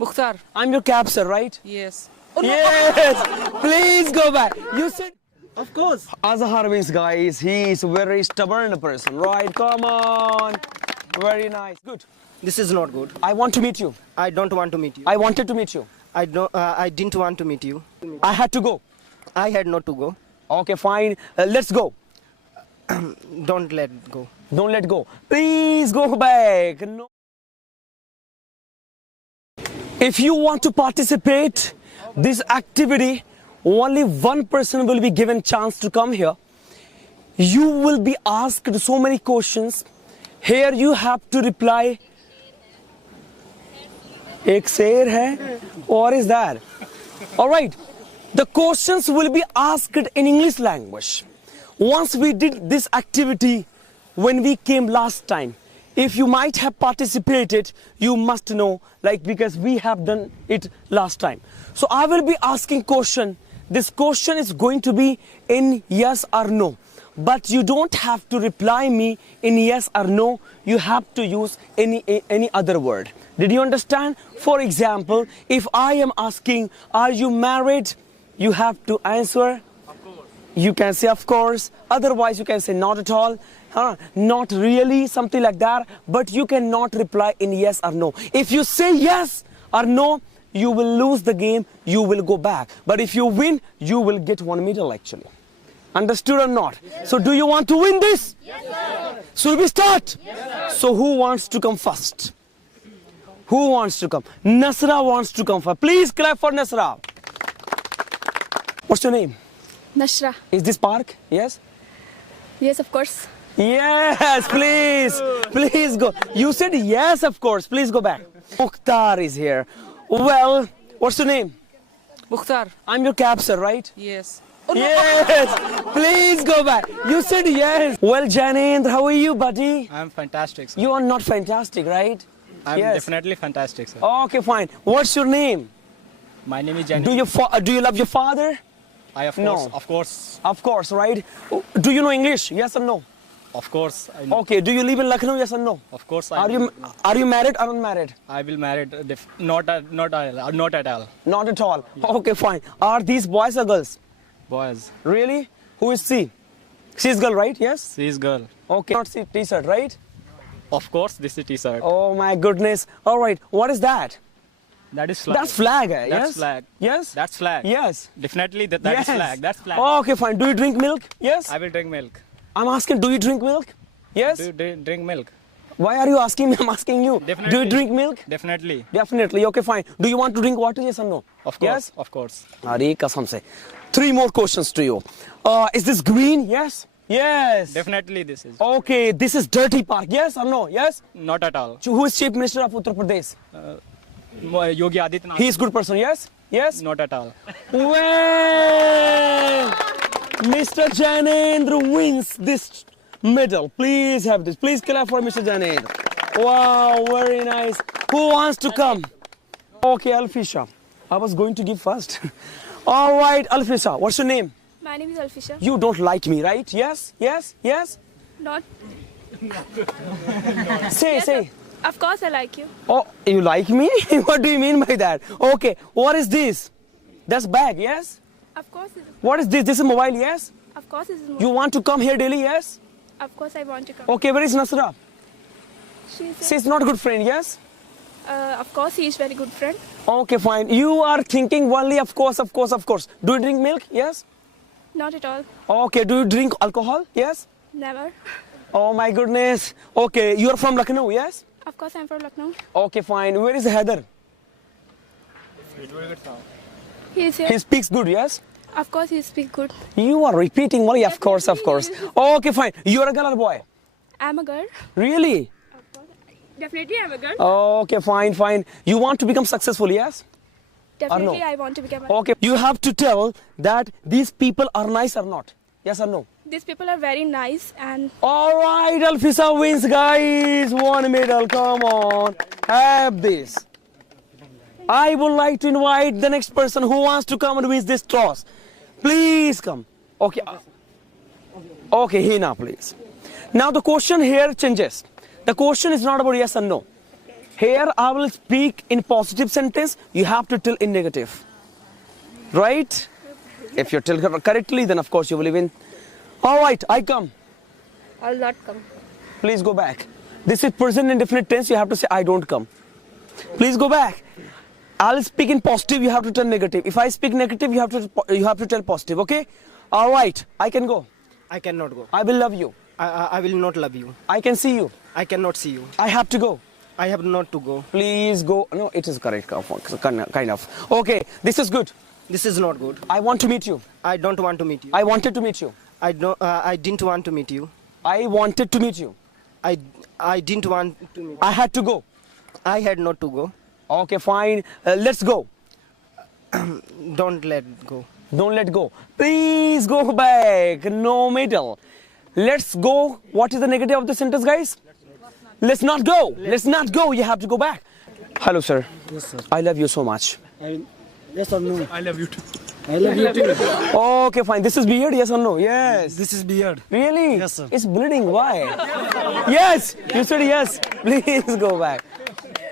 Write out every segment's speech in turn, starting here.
Mukhtar. I'm your cab, sir, right? Yes. Yes! Please go back. You said... Of course. Azhar means, guys, he is a very stubborn person, right? Come on. Very nice. Good. This is not good. I want to meet you. I don't want to meet you. I wanted to meet you. I didn't want to meet you. I had to go. I had not to go. Okay, fine. Let's go. Don't let go. Don't let go. Please go back. No. If you want to participate this activity, only one person will be given chance to come here. You will be asked so many questions. Here you have to reply. एक शेर है. What is that? All right. The questions will be asked in English language. Once we did this activity when we came last time, if you might have participated, you must know, like, because we have done it last time. So I will be asking question. This question is going to be in yes or no. But you don't have to reply me in yes or no. You have to use any other word. Did you understand? For example, if I am asking, are you married? You have to answer. Of course. You can say of course. Otherwise, you can say not at all. Not really, something like that. But you cannot reply in yes or no. If you say yes or no, you will lose the game. You will go back. But if you win, you will get 1 medal actually. Understood or not? Yes. So do you want to win this? Yes, sir. Should we start? Yes, so who wants to come first? Who wants to come? Nasra wants to come first. Please clap for Nasra. What's your name? Nashra. Is this park? Yes? Yes, of course. Yes, please. Please go. You said yes, of course. Please go back. Mukhtar is here. Well, what's your name? Mukhtar. I'm your cab, sir, right? Yes. Yes, please go back. You said yes. Well, Janendra, how are you, buddy? I'm fantastic, sir. You are not fantastic, right? I'm yes. definitely fantastic, sir. Okay, fine. What's your name? My name is Jenny. Do you love your father? Of course. Of course, right? Do you know English? Yes or no? Of course. I know. Okay. Do you live in Lucknow? Yes or no? Of course. Are you married or unmarried? I will married. Not at all. Not at all. Yeah. Okay, fine. Are these boys or girls? Boys. Really? Who is she? She's girl, right? Yes? She is girl. Okay. Not see t-shirt, right? Of course, this is t-shirt. Oh my goodness. All right. What is that? That is flag. That's flag, That's yes? flag. Yes? That's flag. Yes. Definitely that yes. is flag. That's flag. Okay, fine. Do you drink milk? Yes? I will drink milk. I'm asking, do you drink milk? Yes? Do you drink milk? Why are you asking me? I'm asking you. Definitely. Do you drink milk? Definitely. Definitely. Okay, fine. Do you want to drink water? Yes or no? Of course. Yes? Of course. Are kasam se. 3 more questions to you. Is this green? Yes? Yes. Definitely this is. Okay, this is dirty park. Yes or no? Yes? Not at all. Who is Chief Minister of Uttar Pradesh? Yogi Adityanath. He is good person. Yes? Yes? Not at all. Well, Mr. Janendra wins this medal. Please have this. Please clap for Mr. Janendra. Wow, very nice. Who wants to come? Okay, Alfisha. I was going to give first. All right, Alfisha. What's your name? My name is Alfisha. You don't like me, right? Yes? Yes? Yes? Not. Say, Yes, say. Of course, I like you. Oh, you like me? What do you mean by that? Okay, what is this? That's bag, yes? Of course. What is this? This is mobile, yes? Of course, this is. You want to come here daily, yes? Of course, I want to come. Okay, where is Nasra? She's. She's not a good friend, yes? Of course, he is very good friend. Okay, fine. You are thinking only, of course, of course, of course. Do you drink milk? Yes? Not at all. Okay, do you drink alcohol? Yes? Never. Oh my goodness. Okay, you are from Lucknow, yes? Of course, I'm from Lucknow. Okay, fine. Where is Heather? He is here. He speaks good, yes? Of course, he speaks good. You are repeating only, of course, of course. Okay, fine. You are a girl or boy? I'm a girl. Really? Of course. Definitely, I'm a girl. Okay, fine, fine. You want to become successful, yes? Definitely, no? I want to become a. Okay, you have to tell that these people are nice or not. Yes or no? These people are very nice and. All right, Alfisa wins, guys. 1 medal. Come on. Have this. I would like to invite the next person who wants to come and win this toss. Please come. Okay. Okay, Hina, please. Now the question here changes. The question is not about yes or no. Here I will speak in positive sentence. You have to tell in negative. Right? If you tell correctly, then of course you will win. All right, I come. I'll not come. Please go back. This is present indefinite tense. You have to say I don't come. Please go back. I'll speak in positive. You have to tell negative. If I speak negative, you have to tell positive. Okay? All right. I can go. I cannot go. I will love you. I will not love you. I can see you. I cannot see you. I have to go. I have not to go. Please go. No, it is correct. Kind of. Okay. This is good. This is not good. I want to meet you. I don't want to meet you. I wanted to meet you. I didn't want to meet you. I wanted to meet you. I didn't want to meet you. I had to go. I had not to go. Okay, fine. Let's go. Don't let go. Don't let go. Please go back. No middle. Let's go. What is the negative of the sentence, guys? Let's not go. Let's not go. You have to go back. Hello, sir. Yes, sir. I love you so much. Yes or no? I love you too. I love you too. Okay, fine. This is beard, yes or no? Yes. This is beard. Really? Yes, sir. It's bleeding. Why? Yes. You said yes. Please go back.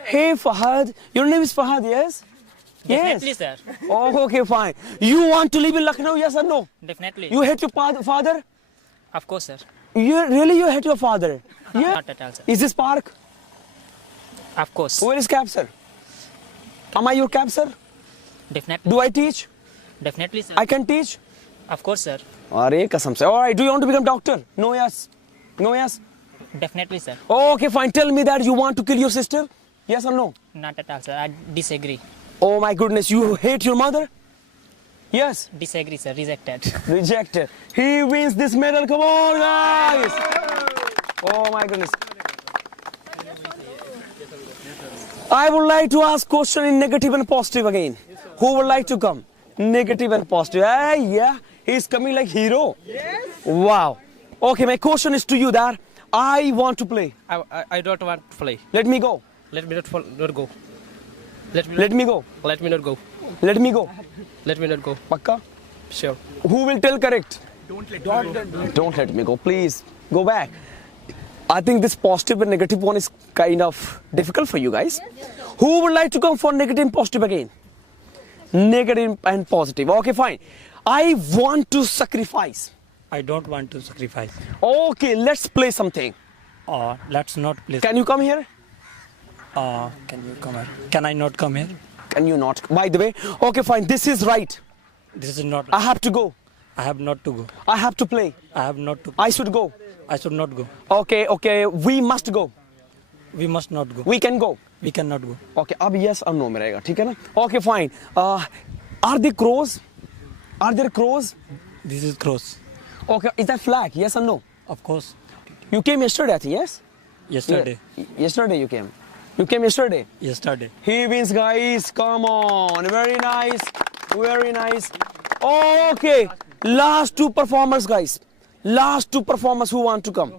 Hey, Fahad. Your name is Fahad, yes? Definitely, Yes. sir. Oh, okay, fine. You want to live in Lucknow, yes or no? Definitely. You hate your father? Of course, sir. You hate your father? Yeah. Not at all, sir. Is this park? Of course. Where is cab, sir? Am I your cab, sir? Definitely. Do I teach? Definitely, sir. I can teach? Of course, sir. Arey kasam se. All right. Do you want to become doctor? No, yes. No, yes. Definitely, sir. Okay, fine. Tell me that you want to kill your sister? Yes or no? Not at all, sir. I disagree. Oh my goodness. You hate your mother? Yes. Disagree, sir. Rejected. Rejected. He wins this medal. Come on, guys. Oh my goodness. I would like to ask question in negative and positive again. Who would like to come? Negative and positive. Yeah. He's coming like hero. Yes. Wow. Okay, my question is to you that I want to play. I don't want to play. Let me go. Let me not go. Let me go. Let me not go. Let me go. Let me not go. Pakka? Sure. Who will tell correct? Don't let me go. Please go back. I think this positive and negative one is kind of difficult for you guys. Who would like to come for negative and positive again? Negative and positive. Okay, fine. I want to sacrifice. I don't want to sacrifice. Okay, let's play something. Let's not play. Can you come here? Can you come here? Can I not come here? Can you not? By the way, okay, fine. This is right. This is not. I have to go. I have not to go. I have to play. I have not to. I should go. I should not go. Okay. We must go. We must not go. We can go. We cannot go. Okay, अब yes or no में रहेगा, ठीक है ना? Okay, fine. Are there crows? Are there crows? This is cross. Okay, is that flag? Yes or no? Of course. You came yesterday, I think, yes? Yesterday. Yeah. Yesterday you came. You came yesterday. Yesterday. He wins, guys. Come on. Very nice. Very nice. Okay. Last two performers, guys. Last two performers who want to come.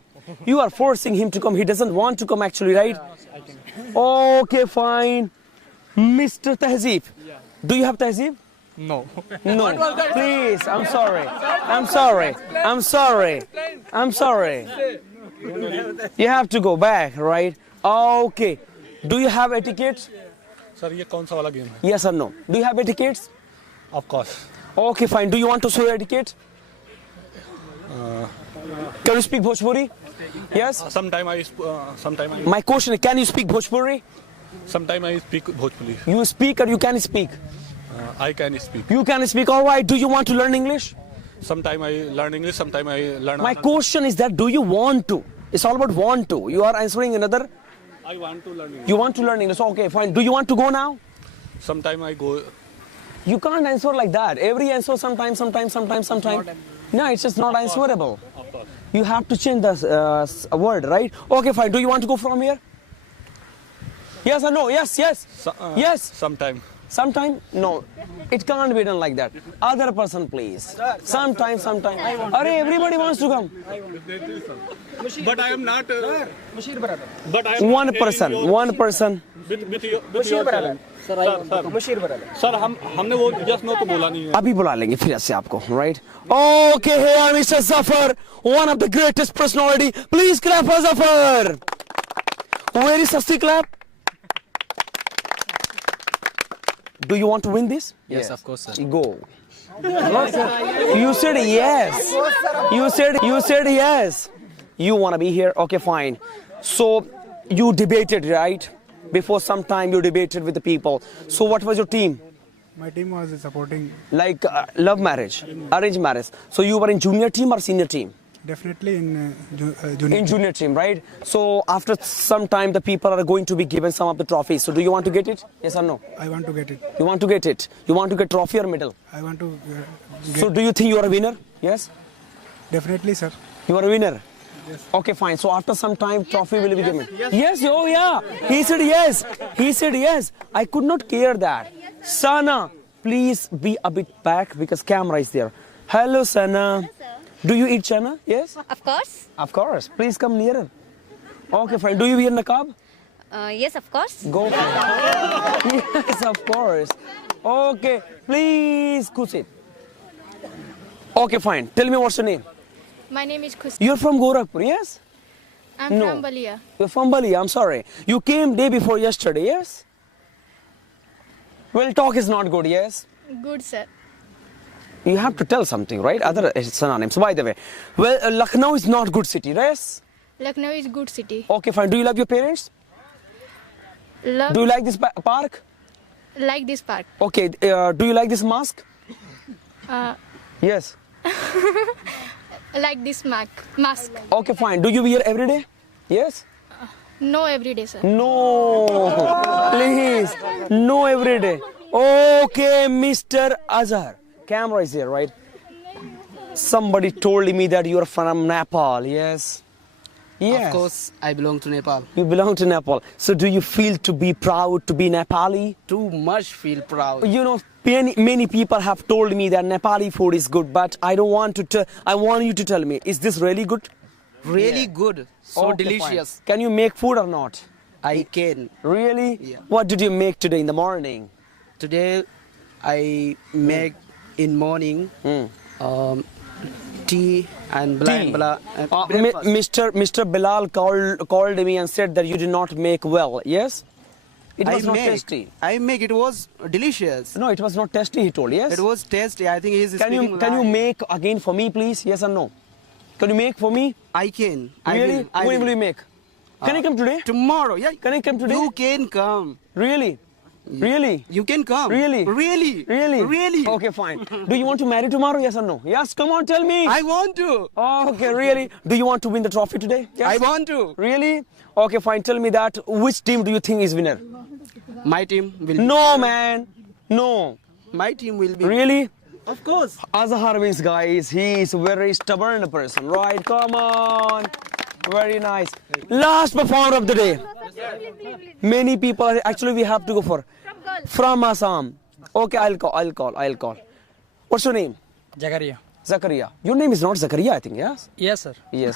You are forcing him to come. He doesn't want to come actually, right? Okay, fine. Mr. Tehzeeb. Do you have Tehzeeb? No. No. Please, I'm sorry. I'm sorry. I'm sorry. I'm sorry. You have to go back, right? Okay. Do you have etiquette? Sir ये कौन सा वाला game है? Yes or no? Do you have etiquettes? Of course. Okay, fine. Do you want to show etiquette? Can you speak Bhojpuri? Yes? Sometime I My question is, can you speak Bhojpuri? speak Bhojpuri. You speak or you can speak? I can speak. You can speak, all right. Do you want to learn English? Sometime I learn English, sometime I learn. My question is that, do you want to? It's all about want to. You are answering another. I want to learn English. You want to learn English. Okay, fine. Do you want to go now? Sometime I go. You can't answer like that. Every answer sometime. No, it's just not answerable. Of course. You have to change the word, right? Okay, fine. Do you want to go from here? Yes or no? Yes. Yes. Sometime. Sometime? No. It can't be done like that. Other person, please. Sometime. Arey, everybody wants to come. But I am not. But I am One person. with your talent. Sir हमने वो just no तो बोला नहीं है. अभी बुला लेंगे फिर से आपको, right? Okay, here Mr. Zafar, one of the greatest personality. Please clap for Zafar. Where is Sasti clap? Do you want to win this? Yes, of course, sir. Go. You said yes. You said yes. You want to be here? Okay, fine. So you debated, right? Before some time you debated with the people. So what was your team? My team was supporting Like love marriage, arranged marriage. So you were in junior team or senior team? definitely in junior. In junior team, right? So after some time the people are going to be given some of the trophies. So do you want to get it? Yes or no? I want to get it. You want to get it? You want to get trophy or medal? I want to get So do you think you are a winner? Yes? definitely, sir. You are a winner? Yes. Okay, fine. So after some time, trophy will be given. Yes, oh yeah. He said yes. He said yes. I could not care that. Sana, please be a bit back because camera is there. Hello, Sana. Do you eat chana? Yes? Of course. Of course. Please come nearer. Okay, fine. Do you wear niqab? Yes, of course. Go. Yes, of course. Okay, please, Kusit. Okay, fine. Tell me what's your name. My name is Khushi. You're from Gorakhpur, yes? I'm No. from Balia. You're from Bali, I'm sorry. You came day before yesterday, yes? Well, talk is not good, yes? Good, sir. You have to tell something, right? Other synonyms, by the way. Well, Lucknow is not good city, yes? Lucknow is good city. Okay, fine. Do you love your parents? Love Do you like this park? like this park. Okay, do you like this mask? Uh, Yes. like this mask. Okay, fine. Do you wear every day? Yes? No every day, sir. No, please, no every day. Okay, Mr. Azhar. Camera is here, right? Somebody told me that you are from Nepal, yes? Yes. Of course, I belong to Nepal. You belong to Nepal. So do you feel to be proud to be Nepali? Too much feel proud. You know, many people have told me that Nepali food is good, but I don't want to I want you to tell me, is this really good? Really good. So Okay, delicious. fine. Can you make food or not? I can. Really? Yeah. What did you make today in the morning? Today, I make in morning tea and blah Tea. blah. Mr. Bilal called me and said that you did not make well. Yes? It was not tasty. I make it was delicious. No, it was not tasty, he told. Yes? It was tasty. I think he is Can you speaking lie. make again for me, please? Yes or no? Can you make for me? I can. Really? I When will. will you make? Can you come today? Tomorrow, yeah. Can I come today? You can come. Really? Really? You can come. Really? Really? Really? Really? Okay, fine. Do you want to marry tomorrow? Yes or no? Yes, come on, tell me. I want to. Okay, really? Do you want to win the trophy today? Yes? I want to. Really? Okay, fine. Tell me that. Which team do you think is winner? My team will. No, man. No. My team will be. Really? Of course. Azhar wins, guys. He is a very stubborn person, right? Come on. Very nice. Last performer of the day. Many people, actually we have to go for. From Assam. Okay, I'll call. What's your name? Jagaria. Zakaria. Your name is not Zakaria, I think, yes? Yes, sir. Yes.